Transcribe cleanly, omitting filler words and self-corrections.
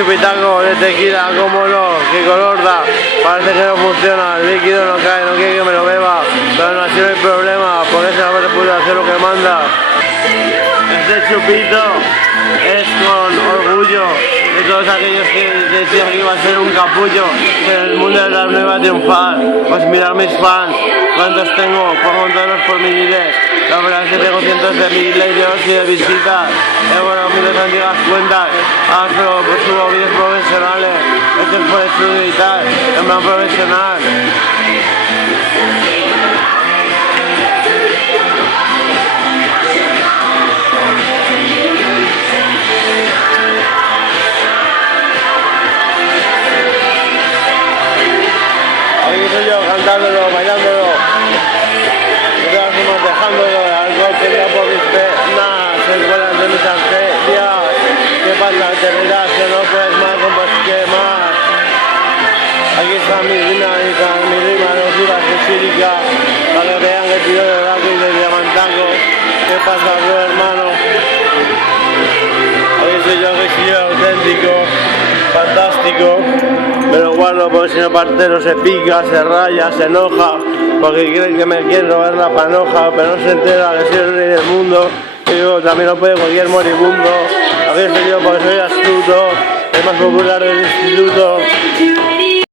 chupitaco de tequila, cómo no, qué color da, parece que no funciona, el líquido no cae, no quiere que me lo beba, pero no, así no hay problema, porque se me puede hacer lo que manda. Este chupito es con orgullo de todos aquellos que decían que iba a ser un capullo, que en el mundo de las nuevas triunfar. Pues mirad mis fans, cuántos tengo, por montones, por miles. La verdad es que tengo cientos de miles de euros y de visitas. Bueno, miles de antiguas cuentas, hazlo, pues subo vídeos profesionales. Esto es por estudio y tal, en plan profesional. Aquí soy yo cantándolo, bailándolo, de todas formas dejándolo, el alcohol tendrá por mis penas, se cuelan de mis arterias. ¿Qué pasa? Te rirás que no puedes más, pues ¿qué más? Aquí está mi dinámica, mi rima nociva, física, para que vean que tiro de lápiz de diamantaco. ¿Qué pasa, bro, hermano? Aquí soy yo, que soy auténtico, fantástico. Me lo guardo porque si no partero se pica, se raya, se enoja, porque creen que me quieren robar la panoja, pero no se entera que soy el rey del mundo, y yo también lo puede cualquier moribundo. Aquí estoy yo porque soy astuto, el más popular del instituto.